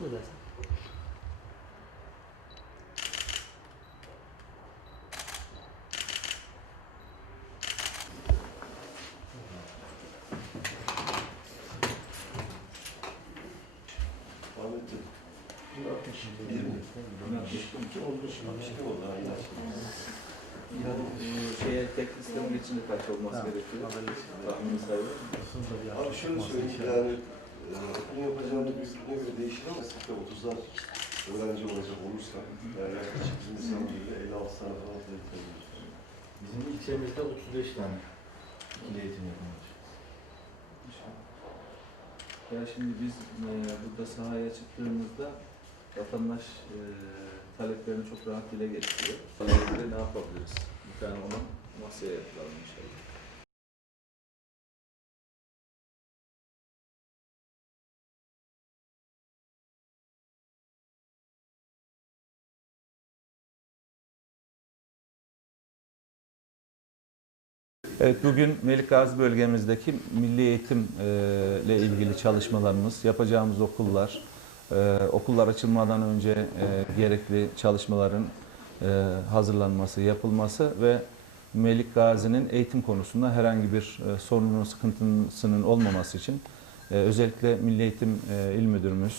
Bu zaten. Ahmet'im. 62 oldu şimdi. 62 oldu. Aynen. Yani e, şeye tek listenin içinde kaç olması gerekiyor? Tahmini sayı. Abi şöyle söyleyeyim yani e, okul yapacağım büyüklüğüne göre değişir ama sıkta 30'lar öğrenci olacak olursa yani yaklaşık bizim değil 56 tane falan tehlikeli. Bizim ilçemizde 35 tane ikili eğitim yapılmış. Ya şimdi biz e, burada sahaya çıktığımızda vatandaş e, taleplerini çok rahat dile getiriyor. Ne yapabiliriz? Bir tane onu masaya yatıralım inşallah. Evet, bugün Melik Gazi bölgemizdeki milli eğitim e, ilgili çalışmalarımız, yapacağımız okullar, e, okullar açılmadan önce e, gerekli çalışmaların hazırlanması, yapılması ve Melik Gazi'nin eğitim konusunda herhangi bir sorunun, sıkıntısının olmaması için özellikle Milli Eğitim İl Müdürümüz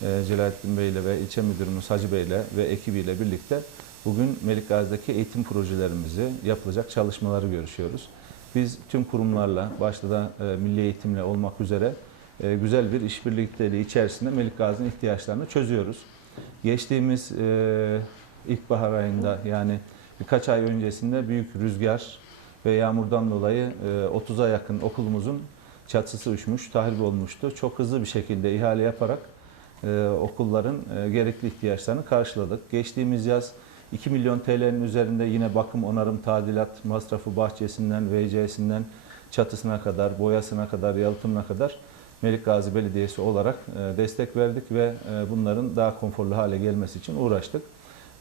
Celalettin Bey ile ve ilçe müdürümüz Hacı Bey ile ve ekibiyle birlikte bugün Melik Gazi'deki eğitim projelerimizi, yapılacak çalışmaları görüşüyoruz. Biz tüm kurumlarla, başta da e, milli eğitimle olmak üzere e, güzel bir işbirlikteliği içerisinde Melik Gazi'nin ihtiyaçlarını çözüyoruz. Geçtiğimiz e, ilkbahar ayında yani birkaç ay öncesinde büyük rüzgar ve yağmurdan dolayı e, 30'a yakın okulumuzun çatısı uçmuş, tahrip olmuştu. Çok hızlı bir şekilde ihale yaparak e, okulların e, gerekli ihtiyaçlarını karşıladık. Geçtiğimiz yaz 2 milyon TL'nin üzerinde yine bakım, onarım, tadilat masrafı bahçesinden, VC'sinden çatısına kadar, boyasına kadar, yalıtımına kadar Melik Gazi Belediyesi olarak e, destek verdik ve e, bunların daha konforlu hale gelmesi için uğraştık.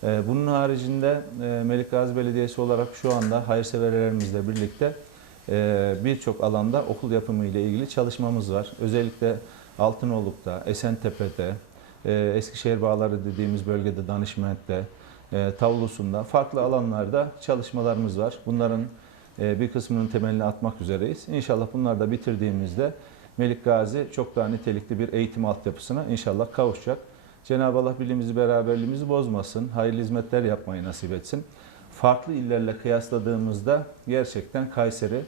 E, Bunun haricinde Melik Gazi Belediyesi olarak şu anda hayırseverlerimizle birlikte birçok alanda okul yapımı ile ilgili çalışmamız var. Özellikle Altınoluk'ta, Esentepe'de, Eskişehir Bağları dediğimiz bölgede, Danışment'te, Tavlusu'nda farklı alanlarda çalışmalarımız var. Bunların e, bir kısmının temelini atmak üzereyiz. İnşallah bunları da bitirdiğimizde Melik Gazi çok daha nitelikli bir eğitim altyapısına inşallah kavuşacak. Cenab-ı Allah birliğimizi, beraberliğimizi bozmasın, hayırlı hizmetler yapmayı nasip etsin. Farklı illerle kıyasladığımızda gerçekten Kayseri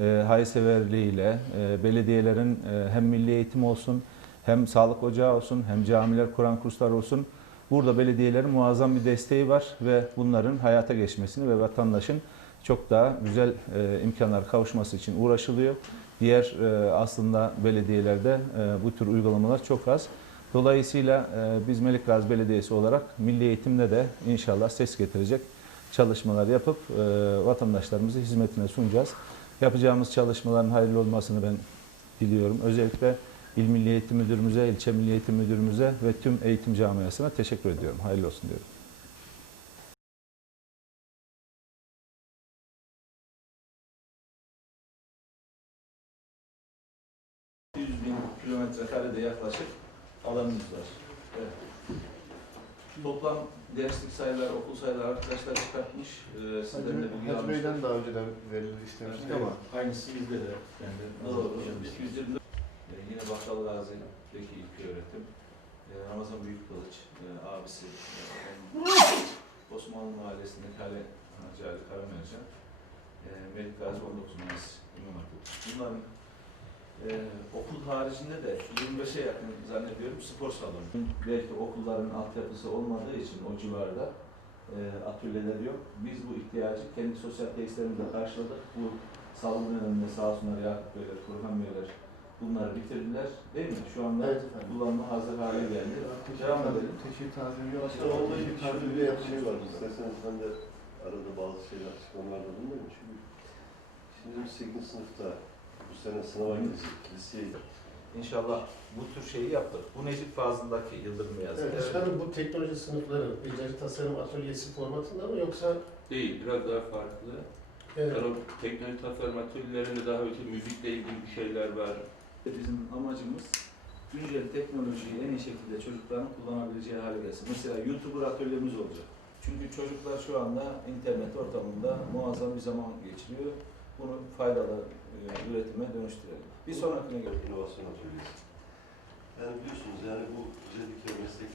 e, hayırseverliğiyle e, belediyelerin e, hem milli eğitim olsun, hem sağlık ocağı olsun, hem camiler, Kur'an kursları olsun Burada belediyelerin muazzam bir desteği var ve bunların hayata geçmesini ve vatandaşın çok daha güzel e, imkanlar kavuşması için uğraşılıyor. Diğer e, aslında belediyelerde e, bu tür uygulamalar çok az. Dolayısıyla e, biz Melik Gazi Belediyesi olarak milli eğitimde de inşallah ses getirecek çalışmalar yapıp e, vatandaşlarımızı hizmetine sunacağız. Yapacağımız çalışmaların hayırlı olmasını ben diliyorum. Özellikle İl Milli Eğitim Müdürümüze, ilçe Milli Eğitim Müdürümüze ve tüm eğitim camiasına teşekkür ediyorum. Hayırlı olsun diyorum. 100 bin kilometre karede yaklaşık alanımız var. Evet. Toplam derslik sayılar, okul sayıları arkadaşlar çıkartmış. Ee, sizden de bilgi Hacı. Bey'den daha önceden verildi istemiştik ama Aynısı bizde de. Yani doğru. 224. Gazi'deki ilk öğretim. Ee, Ramazan Büyükkılıç, e, abisi. e, Osmanlı Mahallesi'ndeki Hale Hacı Ali Karamercan. E, Melik Gazi 19 Mayıs İmam Hatip. Bunların e, okul haricinde de 25'e yakın zannediyorum spor salonu. Belki okulların altyapısı olmadığı için o civarda e, atölyeler yok. Biz bu ihtiyacı kendi sosyal tesislerimizle karşıladık. Bu salgın döneminde sağ olsunlar Yakup Beyler, Kurhan Beyler bunları bitirdiler. Değil mi? Şu anda Evet efendim. kullanma hazır hale geldi. Devam edelim. teşhir tazimi yok. Başta olduğu gibi şöyle bir şey var. İsterseniz ben de arada bazı şeyler açıklamalarda bulunayım. Çünkü şimdi biz 8. sınıfta bu sene sınava girecek. Liseye İnşallah bu tür şeyi yaptık. Bu Necip Fazıl'daki Yıldırım Beyazı. Evet, efendim bu teknoloji sınıfları beceri tasarım atölyesi formatında mı yoksa Değil, biraz daha farklı. evet, Yani o teknoloji tasarım atölyelerinde daha öte müzikle ilgili bir şeyler var. Bizim amacımız güncel teknolojiyi en iyi şekilde çocukların kullanabileceği hale gelsin. Mesela YouTuber atölyemiz olacak. Çünkü çocuklar şu anda internet ortamında muazzam bir zaman geçiriyor. Bunu faydalı e, üretime dönüştürelim. Bir sonrakine göre. İnovasyon atölyesi. Yani biliyorsunuz yani bu özellikle meslek